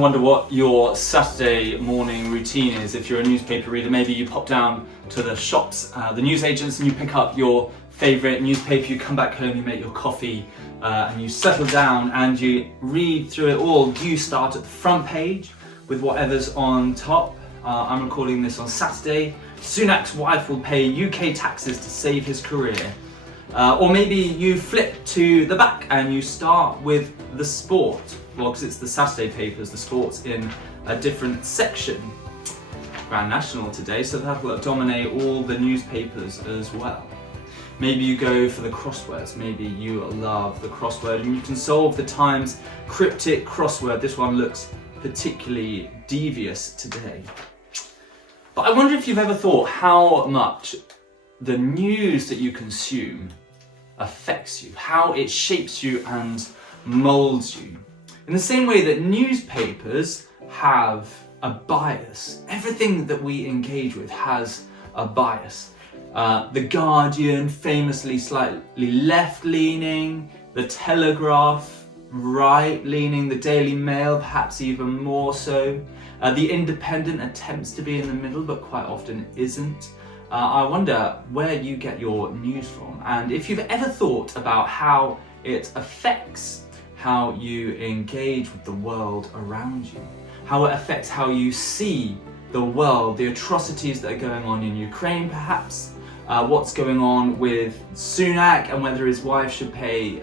wonder what your Saturday morning routine is. If you're a newspaper reader, maybe you pop down to the shops, the newsagents, and you pick up your favourite newspaper, you come back home, you make your coffee, and you settle down and you read through it all. Do you start at the front page with whatever's on top? I'm recording this on Saturday. Sunak's wife will pay UK taxes to save his career. Or maybe you flip to the back and you start with the sport. Well, because it's the Saturday papers, the sport's in a different section. Grand National today, so that'll dominate all the newspapers as well. Maybe you go for the crosswords. Maybe you love the crossword and you can solve the Times cryptic crossword. This one looks particularly devious today. But I wonder if you've ever thought how much the news that you consume affects you, how it shapes you and molds you. In the same way that newspapers have a bias, everything that we engage with has a bias. The Guardian, famously slightly left-leaning, the Telegraph, right-leaning, the Daily Mail, perhaps even more so. The Independent attempts to be in the middle, but quite often isn't. I wonder where you get your news from, and if you've ever thought about how it affects how you engage with the world around you, how it affects how you see the world, the atrocities that are going on in Ukraine perhaps, what's going on with Sunak and whether his wife should pay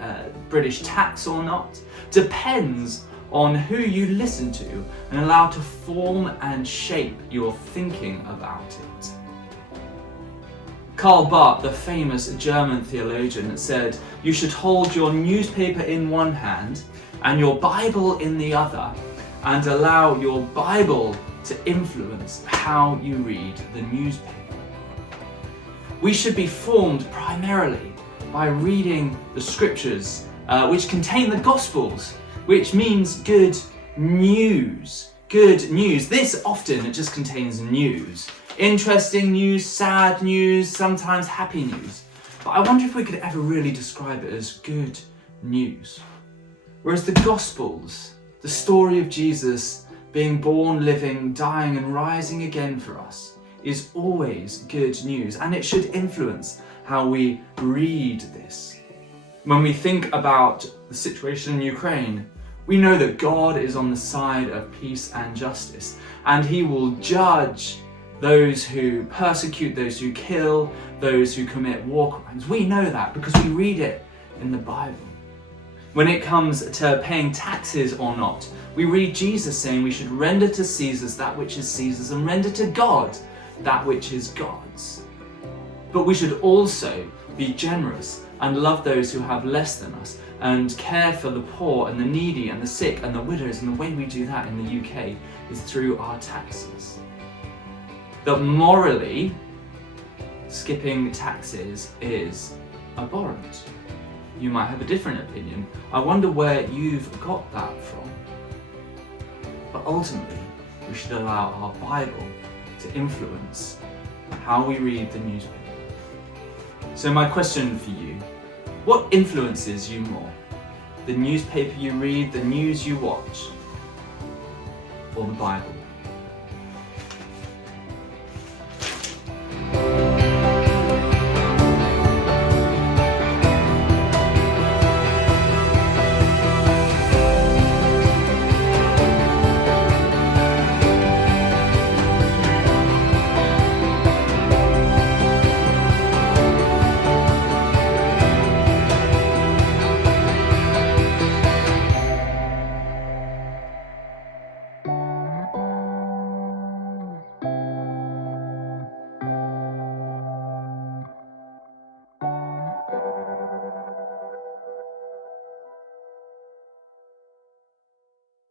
British tax or not, depends on who you listen to and allow to form and shape your thinking about it. Karl Barth, the famous German theologian, said, "You should hold your newspaper in one hand and your Bible in the other, and allow your Bible to influence how you read the newspaper." We should be formed primarily by reading the scriptures, which contain the Gospels, which means good news. Good news. This often just contains news. Interesting news, sad news, sometimes happy news. But I wonder if we could ever really describe it as good news. Whereas the Gospels, the story of Jesus being born, living, dying and rising again for us, is always good news, and it should influence how we read this. When we think about the situation in Ukraine, we know that God is on the side of peace and justice, and he will judge those who persecute, those who kill, those who commit war crimes. We know that because we read it in the Bible. When it comes to paying taxes or not, we read Jesus saying we should render to Caesar's that which is Caesar's and render to God that which is God's. But we should also be generous and love those who have less than us and care for the poor and the needy and the sick and the widows, and the way we do that in the UK is through our taxes. That morally, skipping taxes is abhorrent. You might have a different opinion. I wonder where you've got that from. But ultimately, we should allow our Bible to influence how we read the newspaper. So my question for you, what influences you more? The newspaper you read, the news you watch, or the Bible?